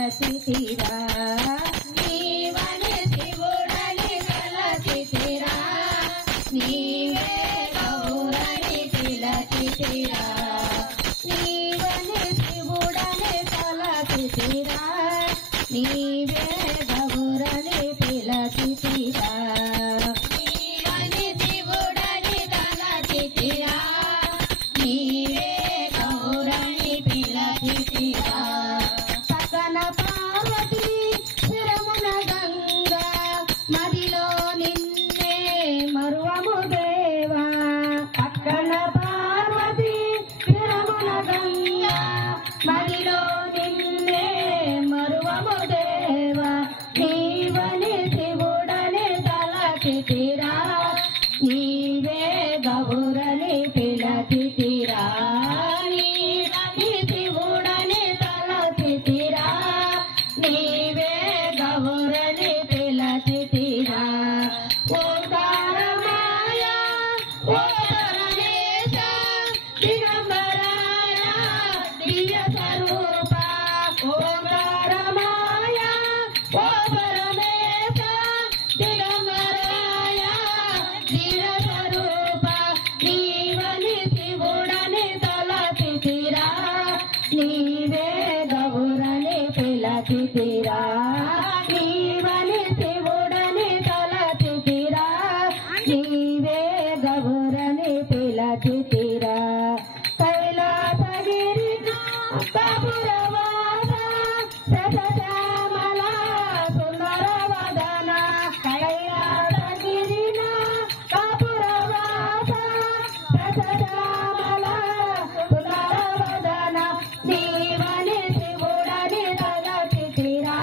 పిలచితిరా నీవని శివుడని తలచితిరా నీవే గౌరని పిలచితిరా నీవని శివుడని తలచితిరా నీవే గౌరని పిలచితిరా నీవని శివుడని తలచితిరా నీవే గౌరని పిలచితిరా సకల పార్వతి శిరమున గంగా మదిలో నిన్నే మరువము దేవా సకల పార్వతి శిరమున గంగా మదిలో నిన్నే మరువము దేవా నీవని శివుడని తలచితిరా నీవే గౌరని పిలచితిరా నీవని శివుడని తలచితిరా నీవే గౌరని పిలచితిరా ఓంకారమాయ ఓ పరమేశ దిగంబరాయ దివ్య స్వరూప ఓంకారమాయ ఓ పరమేశ దిగంబరాయ దివ్య స్వరూప నీవని శివుడని తలచితిరా నీవే గౌరని పిలచితిరా నీవని శివుడని తలచితిరా నీవే గౌరని పిలచితిరా కైలాసగిరి కపురవాస శతశ్యామల సుందరవదన కైలాసగిరిన కపురవాస శతశ్యామల సుందరవదన నీవని శివుడని తలచితిరా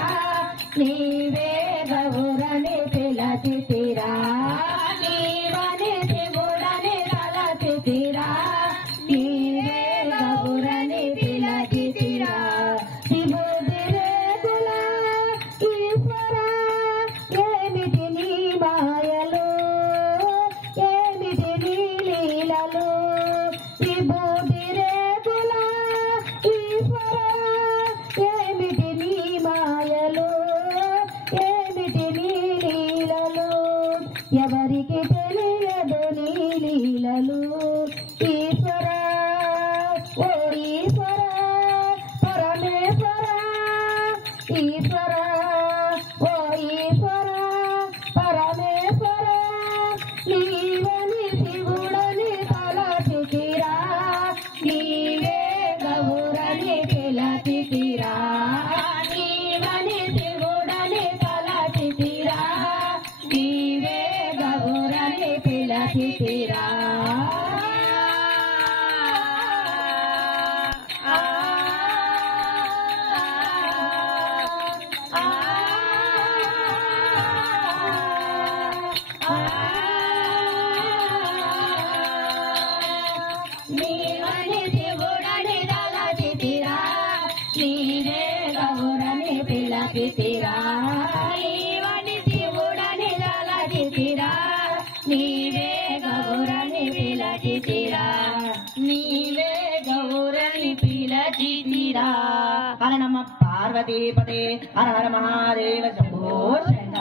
నీవే గౌరని పిలచితిరా నీవని శివుడని తలచితిరా నీవే గౌరని పిలచితిరా విభూతి రేకుల ఈశ్వర ఏమిటి నీ మాయలు ఏమిటి నీ లీలలు విభూతి రేకుల ఈశ్వర ఏమిటి నీ మాయలు ఏమిటి నీ లీలలు ఎవరికి తెలియదు నీ లీలలు ఈశ్వర ఓ ఈశ్వర పరమేశ్వర ఈశ్వర ఓ ఈశ్వర పరమేశ్వర నీవని శివుడని తలచితిరా నీవే గౌరని పిలచితిరా నీవని శివుడని తలచితిరా నీవే గౌరని పిలచితిరా నీవని శివుడని తలచితిరా నీవే గౌరని పిలచితిరా నీవని శివుడని తలచితిరా నీవే గౌరని పిలచితిరా నీవే గౌరని పిలచితిరా హర నమ పార్వతీపతే హర హర మహాదేవ శంభో శంకర